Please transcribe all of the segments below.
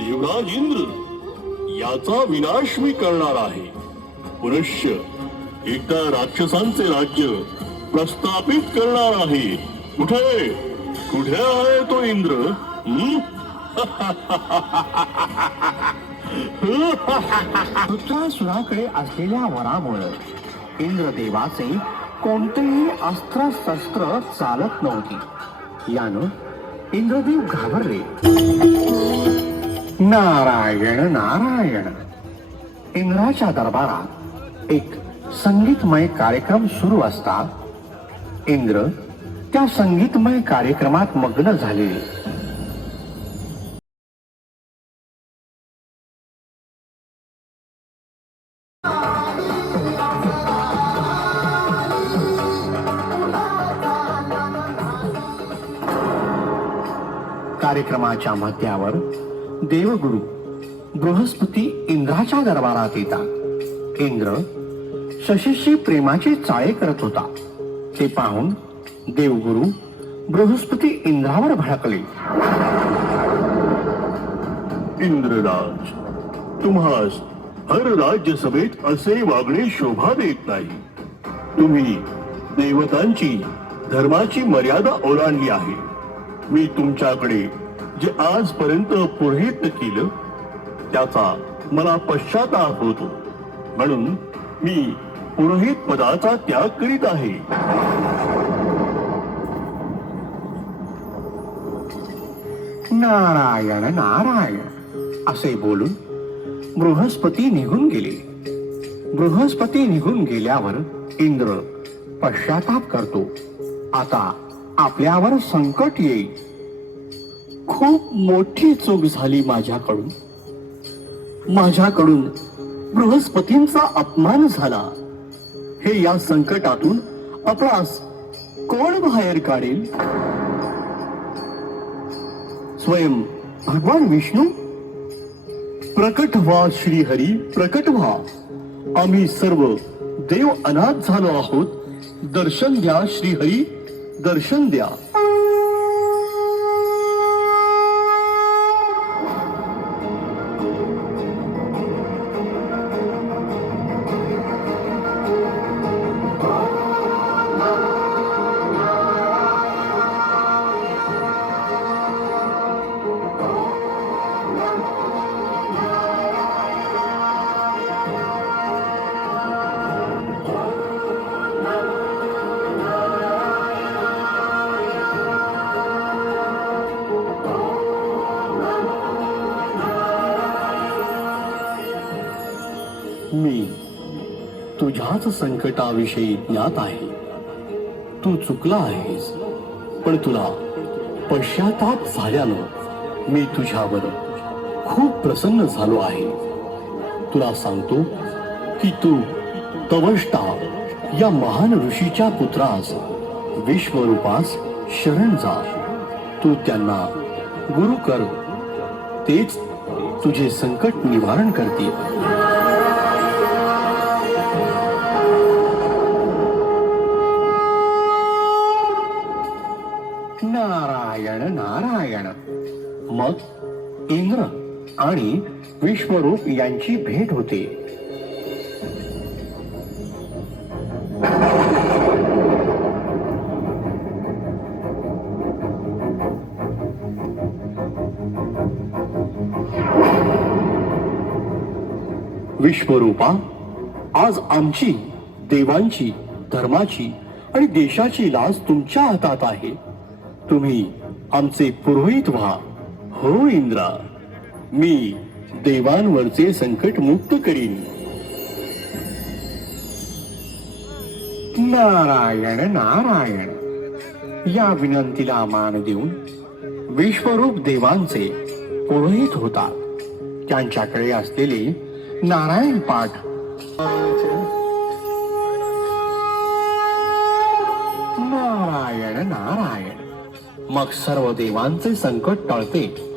देवराज इंद्र याचा विनाश मी करणार आहे. पुनश्य एकदा राक्षसांचे राज्य प्रस्थापित करणार आहे. कुठे? कुठे आहे तो इंद्र? सुराकडे असलेल्या वरामुळे इंद्रदेवाचे कोणतेही अस्त्र शस्त्र चालत नव्हती. यानं इंद्रदेव घाबरले. नारायण नारायण. इंद्राच्या दरबारात एक संगीतमय कार्यक्रम सुरू असता. इंद्र त्या संगीतमय कार्यक्रमात मग्न झाले. कार्यक्रमाच्या मध्यावर देवगुरु बृहस्पती इंद्राच्या दरबारात येतात. इंद्र शशीशी प्रेमाचे चाळे करत होता. ते पाहून देवगुरु बृहस्पती इंद्रावर भडकले. इंद्रराज तुम्हास हर राज्यसभेत असे वागणे शोभा देत नाही. तुम्ही देवतांची धर्माची मर्यादा ओलांडली आहे. मी तुमच्याकडे जे आजपर्यंत पुरोहित केलं त्याचा मला पश्चाताप होतो. म्हणून मी पुरोहित पदाचा त्याग करीत आहे. नारायण नारायण असे बोलून बृहस्पती निघून गेले. बृहस्पती निघून गेल्यावर इंद्र पश्चाताप करतो. आता आपल्यावर संकट येईल. खूप मोठी चूक झाली माझ्याकडून. माझ्याकडून बृहस्पतींचा अपमान झाला. हे या संकटातून आपणास कोण बाहेर काढेल? स्वयं भगवान विष्णू प्रकट व्हा श्रीहरी प्रकट व्हा. आम्ही सर्व देव अनाथ झालो आहोत. दर्शन द्या श्रीहरी दर्शन द्या. स्वतःच संकटाविषयी ज्ञात आहे. तू चुकला आहेस पण तुला पश्चाताप झाल्यानं मी तुझ्यावर खूप प्रसन्न झालो आहे. तुला सांगतो की तू तवष्टा या महान ऋषीच्या पुत्रास विश्वरूपास शरण जा. तू त्यांना गुरु कर. तेच तुझे संकट निवारण करतील. मग इंद्र आणि विश्वरूप यांची भेट होते. विश्वरूपा आज आमची देवांची धर्माची आणि देशाची लाज तुमच्या हातात आहे. तुम्ही आमचे पुरोहित व्हा. हो इंद्रा. मी देवांवरचे संकट मुक्त करीन. नारायण नारायण. या विनंतीला मान देऊन विश्वरूप देवांचे पुरोहित होतात. त्यांच्याकडे असलेले नारायण पाठ. नारायण नारायण. मग सर्व देवांचे संकट टळते.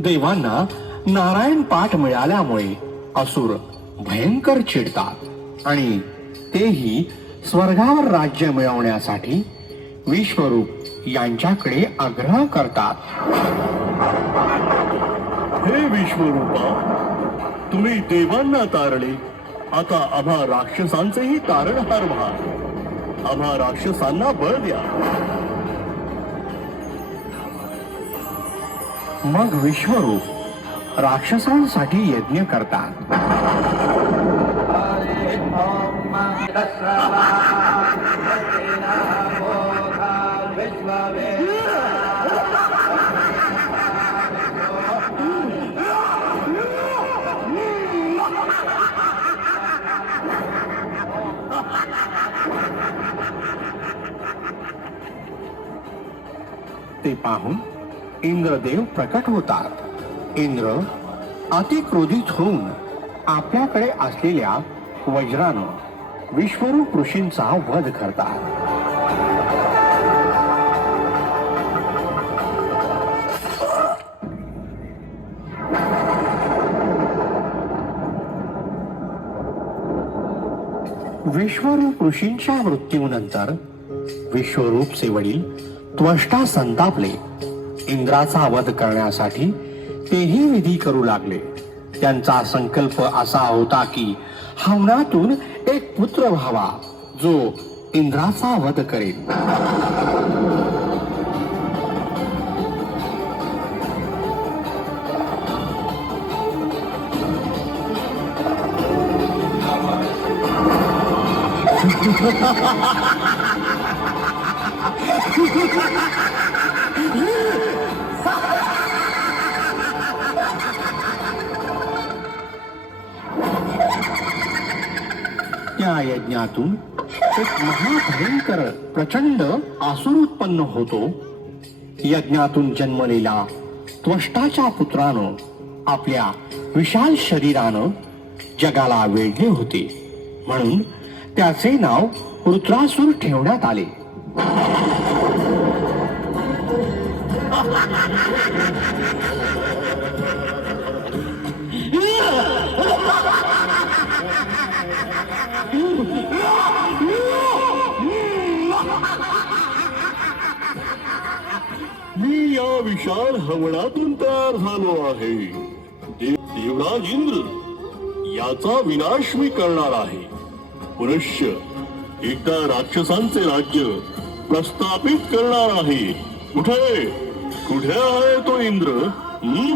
देवांना नारायण पाठ मिळाल्यामुळे असुर भयंकर चिडतात आणि तेही स्वर्गावर राज्य मिळवण्यासाठी विश्वरूप यांच्याकडे आग्रह करतात. हे विश्वरूपा तुम्ही देवांना तारले आता आम्हा राक्षसांचेही तारणहार व्हा आम्हा राक्षसांना बळ द्या. मग विश्वरूप. राक्षसांसाठी यज्ञ करतात. ते पाहून इंद्रदेव प्रकट होतात. इंद्र अतिक्रोधित होऊन आपल्याकडे असलेल्या वज्रानं विश्वरूप ऋषींचा वध करतात. विश्वरूप ऋषींच्या मृत्यूनंतर विश्वरूपचे वडील त्वष्टा संतापले. इंद्राचा वध करण्यासाठी तेही विधी करू लागले. त्यांचा संकल्प असा होता की हवनातून एक पुत्र व्हावा जो इंद्राचा वध करेल. त्या यज्ञातून एक महाभयंकर प्रचंड आसुर उत्पन्न होतो. यज्ञातून जन्मलेला त्वष्टाच्या पुत्रानं आपल्या विशाल शरीरानं जगाला वेढले होते. म्हणून त्याचे नाव रुद्रासूर ठेवण्यात आले. मी या विशाल हवनातून तयार झालो आहे. देवराज इंद्र याचा विनाश मी करणार आहे. पुनश्च एकदा राक्षसांचे राज्य प्रस्थापित करणार आहे. कुठे? कुठे आहे तो इंद्र? हम्म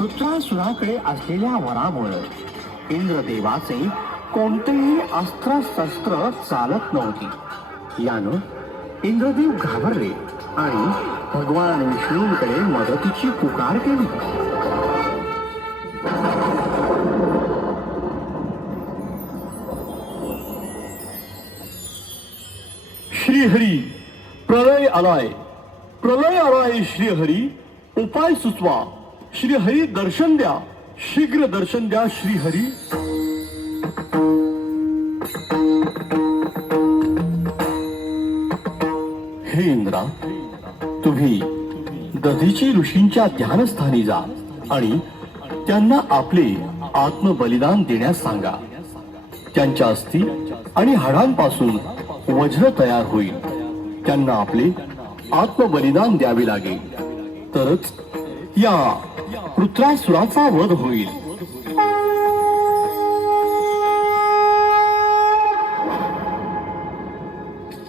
रुद्रासुराकडे असलेल्या वरामुळे इंद्रदेवाचे कोणतेही अस्त्र शस्त्र चालत नव्हती. यानं इंद्रदेव घाबरले. आणि भगवान विष्णूंकडे मदतीची पुकार केली. श्रीहरी प्रलय आलाय. प्रलय आलाय श्रीहरी उपाय सुचवा. श्रीहरी दर्शन द्या. शीघ्र दर्शन द्या श्रीहरी. हे इंद्रा तुम्ही दधीची ऋषींच्या ध्यानस्थानी जा आणि त्यांना आपले आत्मबलिदान देण्यास सांगा. त्यांच्या अस्थी आणि हाडांपासून वज्र तयार होईल. त्यांना आपले आत्मबलिदान द्यावे लागेल. तरच या कृत्रासुराचा वध होईल.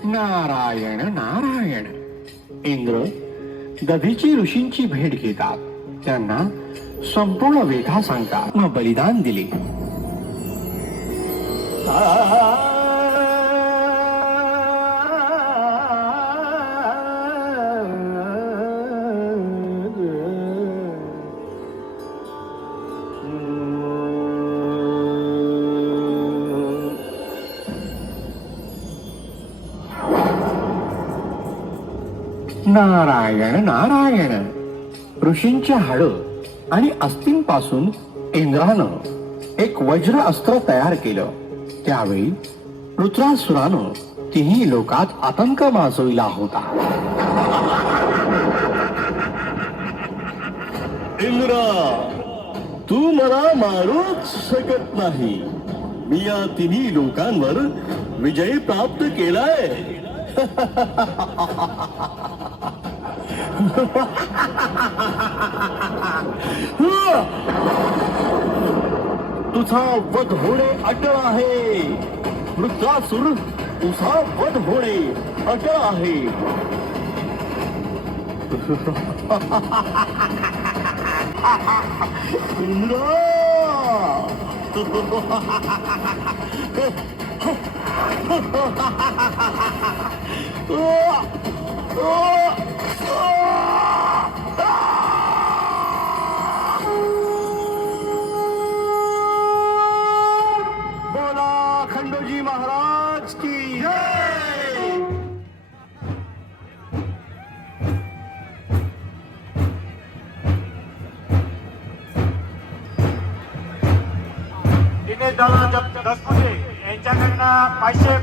नारायण नारायण इंद्र दधीची ऋषींची भेट घेतात. त्यांना संपूर्ण वेधा सांगतात. व बलिदान दिले. नारायण नारायण. ऋषींची हाड आणि अस्थींपासून इंद्रानं एक वज्र अस्त्र तयार केलं. त्यावेळी रुद्रासुरानं तिन्ही लोकात आतंक माजविला होता. इंद्रा तू मला मारूच शकत नाही. मी या तिन्ही लोकांवर विजय प्राप्त केलाय. तुझा वध होणे अटळ आहे. वृद्धासुर तुझा वध होणे अटळ आहे. इंद्रा! दिनेश दादा यांच्याकडनं पाचशे